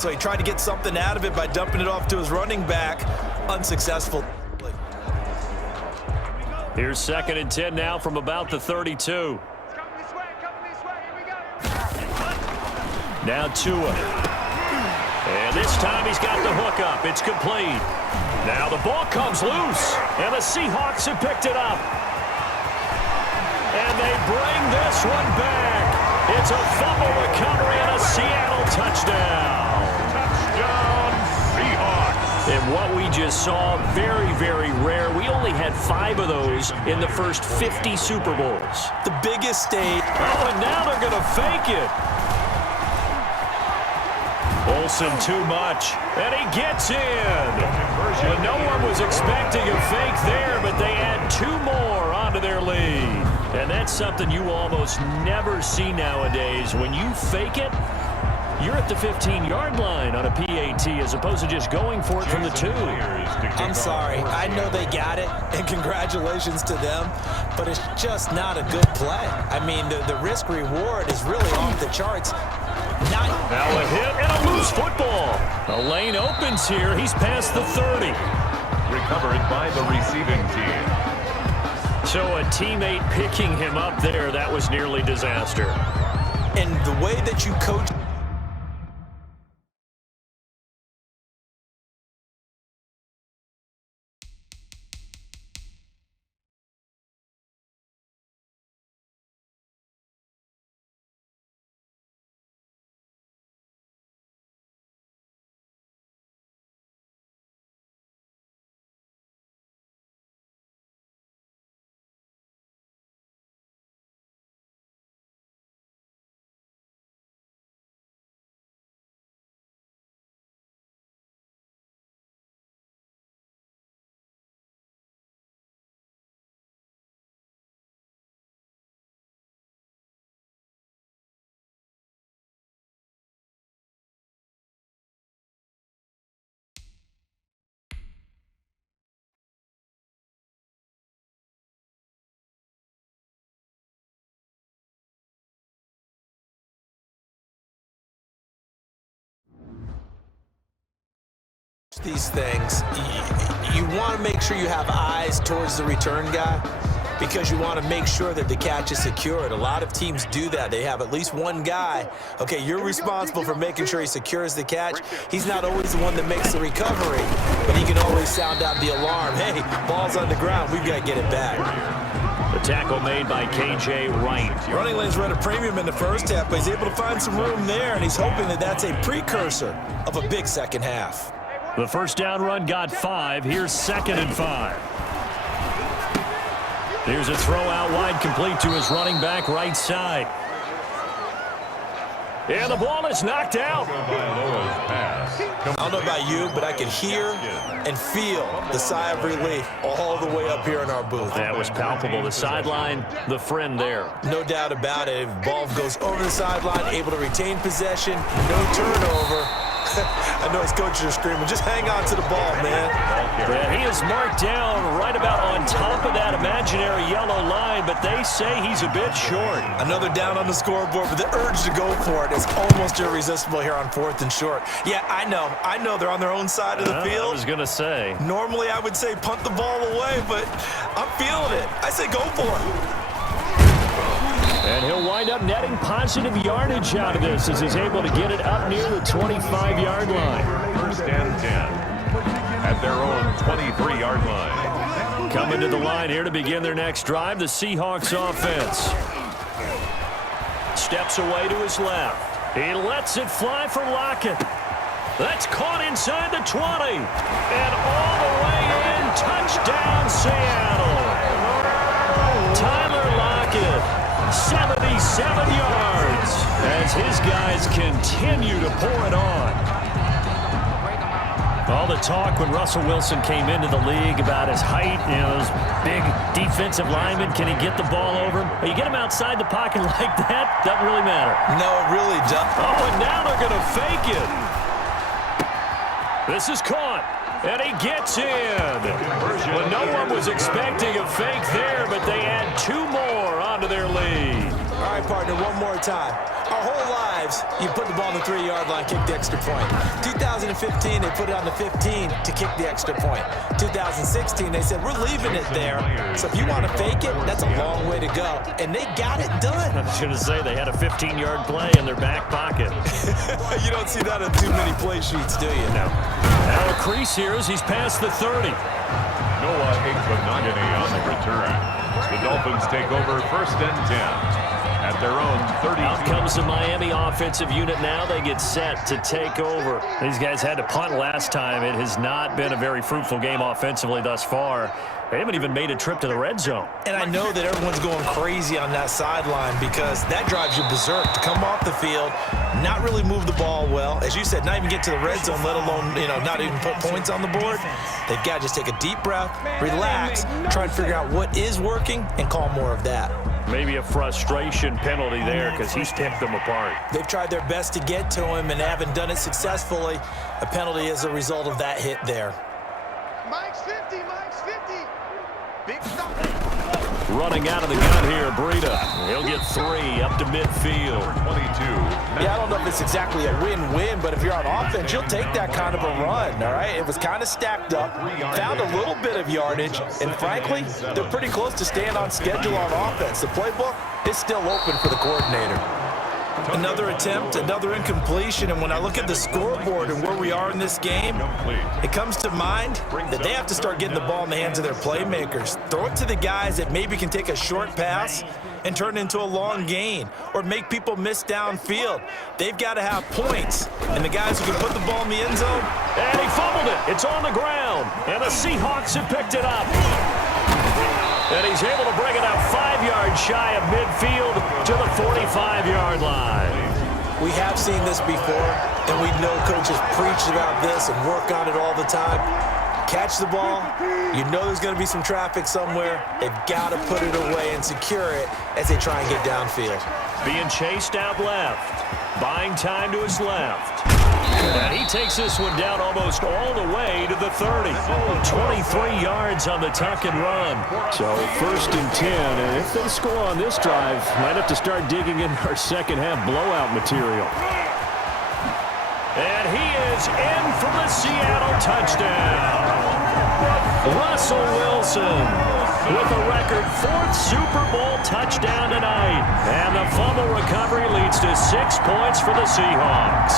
So he tried to get something out of it by dumping it off to his running back. Unsuccessful. Here's 2nd and 10 now from about the 32. Now Tua. And this time he's got the hook up. It's complete. Now the ball comes loose. And the Seahawks have picked it up. And they bring this one back. It's a fumble recovery and a Seattle touchdown. Touchdown, Seahawks. And what we just saw, very, very rare. We only had 5 of those in the first 50 Super Bowls. The biggest stage. Oh, and now they're going to fake it. Olsen too much, and he gets in. Well, no one was expecting a fake there, but they add 2 more onto their lead. And that's something you almost never see nowadays. When you fake it, you're at the 15-yard line on a PAT as opposed to just going for it from the 2. I'm sorry. I know they got it, and congratulations to them, but it's just not a good play. I mean, the risk-reward is really off the charts. Now a hit and a loose football. The lane opens here. He's past the 30. Recovered by the receiving team. So a teammate picking him up there, that was nearly disaster. And the way that you coach. These things, you want to make sure you have eyes towards the return guy because you want to make sure that the catch is secured. A lot of teams do that. They have at least one guy. Okay, you're responsible for making sure he secures the catch. He's not always the one that makes the recovery, but he can always sound out the alarm. Hey, ball's on the ground. We've got to get it back. The tackle made by K.J. Wright. Running lanes were at a premium in the first half, but he's able to find some room there, and he's hoping that that's a precursor of a big second half. The first down run got 5. Here's 2nd and 5. Here's a throw out wide, complete to his running back right side. And the ball is knocked out. I don't know about you, but I can hear and feel the sigh of relief all the way up here in our booth. That was palpable. The sideline, the friend there. No doubt about it. If the ball goes over the sideline, able to retain possession, no turnover. I know his coaches are screaming, just hang on to the ball, man. Yeah, he is marked down right about on top of that imaginary yellow line, but they say he's a bit short. Another down on the scoreboard, but the urge to go for it is almost irresistible here on 4th and short. Yeah, I know they're on their own side of the field. I was going to say. Normally I would say punt the ball away, but I'm feeling it. I say go for it. And he'll wind up netting positive yardage out of this as he's able to get it up near the 25-yard line. 1st and 10 at their own 23-yard line. Coming to the line here to begin their next drive, the Seahawks offense. Steps away to his left. He lets it fly for Lockett. That's caught inside the 20. And all the way in, touchdown Seattle. Tyler Lockett. 77 yards as his guys continue to pour it on. All the talk when Russell Wilson came into the league about his height, those big defensive linemen, can he get the ball over him? You get him outside the pocket like that, doesn't really matter. No, it really doesn't. Oh, and now they're going to fake it. This is caught. And he gets in. Well, no one was expecting a fake there, but they add 2 more onto their lead. All right, partner, one more time. All our whole lives, you put the ball on the 3-yard line, kick the extra point. 2015, they put it on the 15 to kick the extra point. 2016, they said, we're leaving it there. So if you want to fake it, that's a long way to go. And they got it done. I was going to say, they had a 15-yard play in their back pocket. You don't see that on too many play sheets, do you? No. Now a crease here as he's past the 30. Noah Ekbanagane on the return. The Dolphins take over 1st and 10. At their own 30. Out comes the Miami offensive unit now. They get set to take over. These guys had to punt last time. It has not been a very fruitful game offensively thus far. They haven't even made a trip to the red zone. And I know that everyone's going crazy on that sideline because that drives you berserk to come off the field, not really move the ball well. As you said, not even get to the red zone, let alone, not even put points on the board. They've got to just take a deep breath, relax, try and figure out what is working and call more of that. Maybe a frustration penalty there because he's picked them apart. They've tried their best to get to him and haven't done it successfully. A penalty as a result of that hit there. Mike's 50, Mike's 50. Big stuff. Running out of the gun here, Breida. He'll get 3 up to midfield. 22. Yeah, I don't know if it's exactly a win-win, but if you're on offense, you'll take that kind of a run, all right? It was kind of stacked up, found a little bit of yardage, and frankly, they're pretty close to staying on schedule on offense. The playbook is still open for the coordinator. Another attempt, another incompletion, and when I look at the scoreboard and where we are in this game, it comes to mind that they have to start getting the ball in the hands of their playmakers. Throw it to the guys that maybe can take a short pass and turn it into a long gain or make people miss downfield. They've got to have points, and the guys who can put the ball in the end zone. And he fumbled it. It's on the ground, and the Seahawks have picked it up. And he's able to bring it up 5 yards shy of midfield to the 45-yard line. We have seen this before, and we know coaches preach about this and work on it all the time. Catch the ball. You know there's going to be some traffic somewhere. They've got to put it away and secure it as they try and get downfield. Being chased out left. Buying time to his left. And he takes this one down almost all the way to the 30. 23 yards on the tuck and run. So 1st and 10, and if they score on this drive, might have to start digging in our second half blowout material. And he is in for the Seattle touchdown. Russell Wilson with a record 4th Super Bowl touchdown tonight. And the fumble recovery leads to 6 points for the Seahawks.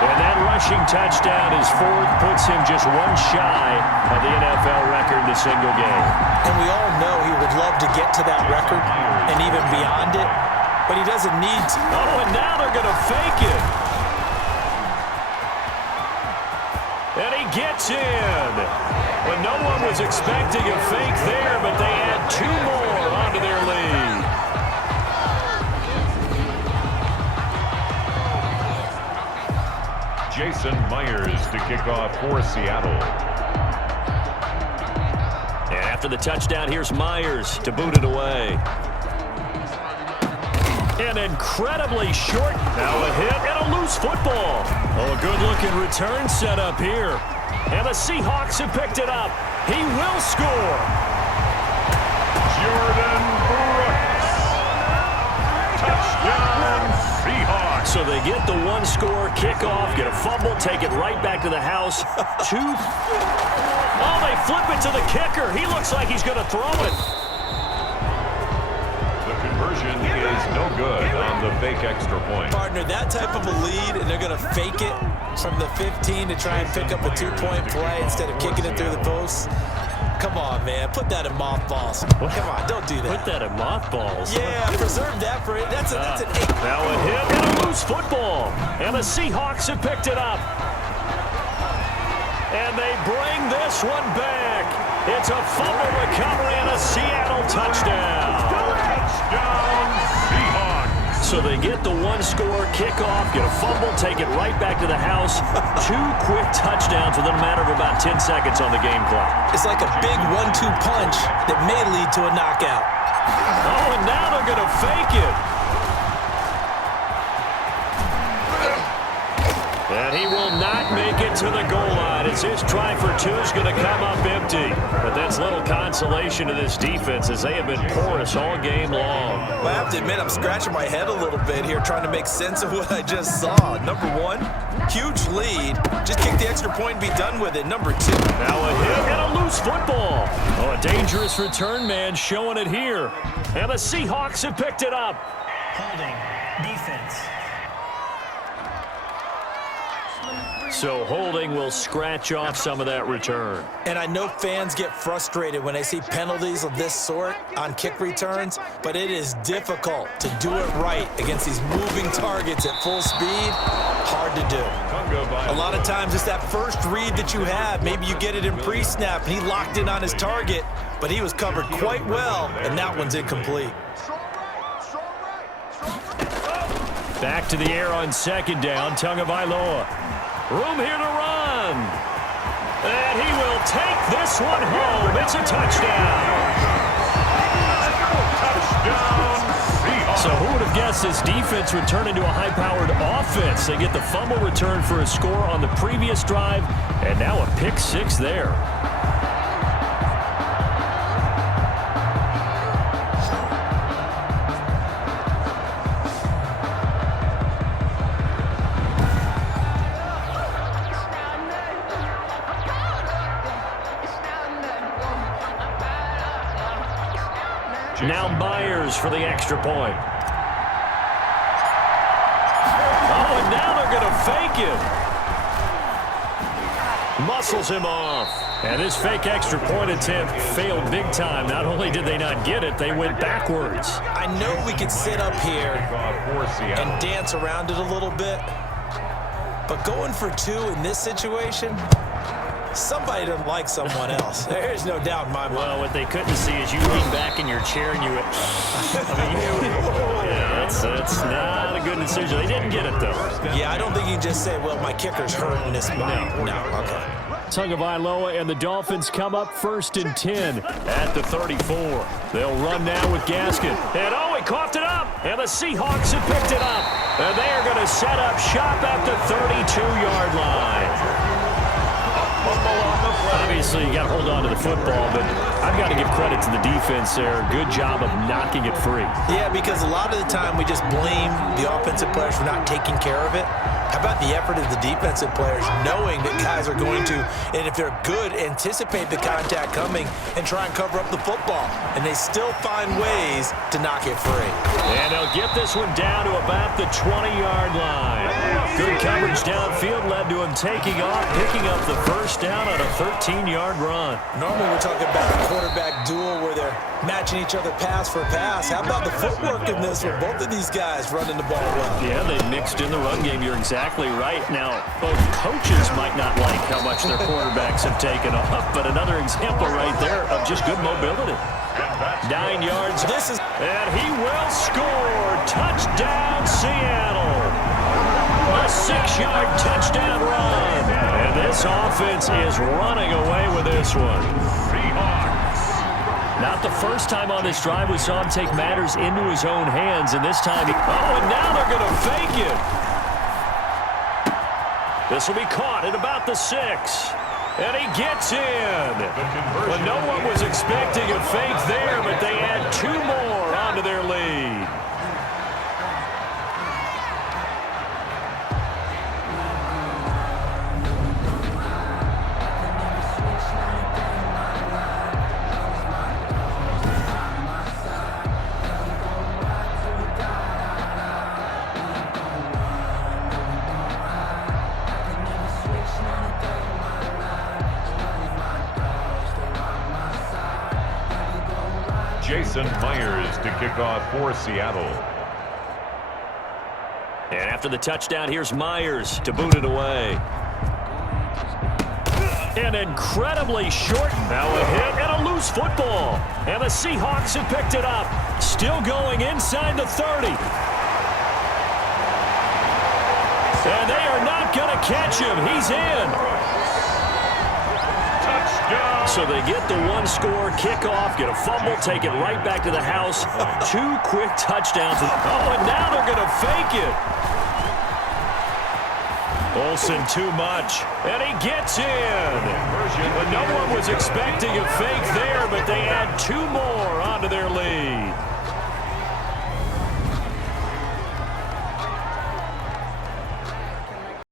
And that rushing touchdown, his 4th, puts him just 1 shy of the NFL record in a single game. And we all know he would love to get to that record and even beyond it, but he doesn't need to. Oh, and now they're going to fake it. And he gets in. When no one was expecting a fake there, but they add 2 more onto their lead. Jason Myers to kick off for Seattle. And after the touchdown, here's Myers to boot it away. An incredibly short, now a hit and a loose football. Oh, a good-looking return set up here. And the Seahawks have picked it up. He will score. Jordan Brooks. Touchdown Seahawks. So they get the 1-score kickoff, get a fumble, take it right back to the house. 2. Oh, they flip it to the kicker. He looks like he's going to throw it. The conversion is no good on the fake extra point. Partner, that type of a lead, and they're going to fake it from the 15 to try and pick up a 2-point play instead of kicking it through the posts. Come on, man. Put that in mothballs. Come on, don't do that. Put that in mothballs. Yeah, preserve that for it. That's an 8. Now a hit and a loose football. And the Seahawks have picked it up. And they bring this one back. It's a fumble recovery and a Seattle touchdown. Touchdown Seahawks. So they get the 1-score kickoff, get a fumble, take it right back to the house. 2 quick touchdowns within a matter of about 10 seconds on the game clock. It's like a big 1-2 punch that may lead to a knockout. Oh, and now they're going to fake it. And he will not make it to the goal line as his try for two is going to come up empty. But that's little consolation to this defense as they have been porous all game long. Well, I have to admit, I'm scratching my head a little bit here trying to make sense of what I just saw. Number one, huge lead. Just kick the extra point and be done with it. Number two. Now a hit and a loose football. Oh, a dangerous return man showing it here. And the Seahawks have picked it up. Holding. Defense. So holding will scratch off some of that return. And I know fans get frustrated when they see penalties of this sort on kick returns, but it is difficult to do it right against these moving targets at full speed. Hard to do. A lot of times it's that first read that you have. Maybe you get it in pre-snap and he locked in on his target, but he was covered quite well, and that one's incomplete. Back to the air on second down, Tagovailoa. Room here to run. And he will take this one home. It's a touchdown. So who would have guessed this defense would turn into a high-powered offense? They get the fumble return for a score on the previous drive, and now a pick six there. Now Myers for the extra point. Oh, and now they're going to fake it. Muscles him off. And this fake extra point attempt failed big time. Not only did they not get it, they went backwards. I know we could sit up here and dance around it a little bit, but going for two in this situation, somebody doesn't like someone else. There's no doubt in my mind. Well, what they couldn't see is you lean back in your chair and you went, that's not a good decision. They didn't get it, though. Yeah, I don't think you can just say, well, my kicker's hurting this spot. No, okay. Tagovailoa and the Dolphins come up 1st and 10 at the 34. They'll run now with Gaskin. And, oh, he coughed it up. And the Seahawks have picked it up. And they are going to set up shop at the 32-yard line. Obviously, you got to hold on to the football, but I've got to give credit to the defense there. Good job of knocking it free. Yeah, because a lot of the time we just blame the offensive players for not taking care of it. How about the effort of the defensive players knowing that guys are going to, and if they're good, anticipate the contact coming and try and cover up the football. And they still find ways to knock it free. And they'll get this one down to about the 20-yard line. Good coverage downfield led to him taking off, picking up the first down on a 13-yard run. Normally we're talking about a quarterback duel where they're matching each other pass for pass. How about the footwork in this with both of these guys running the ball well? Yeah, they mixed in the run game. You're exactly right. Now, both coaches might not like how much their quarterbacks have taken off, but another example right there of just good mobility. 9 yards. And he will score. Touchdown, Seattle. A 6-yard touchdown run. And this offense is running away with this one. Not the first time on this drive we saw him take matters into his own hands, and this time and now they're going to fake it. This will be caught at about the 6. And he gets in. Well, no one was expecting a fake there, but they add 2 more onto their lead. Jason Myers to kick off for Seattle. And after the touchdown, here's Myers to boot it away. An incredibly short, now a hit and a loose football. And the Seahawks have picked it up. Still going inside the 30. And they are not going to catch him. He's in. So they get the 1-score kickoff, get a fumble, take it right back to the house. 2 quick touchdowns. Oh, and now they're going to fake it. Olsen too much, and he gets in. But no one was expecting a fake there, but they add 2 more onto their lead.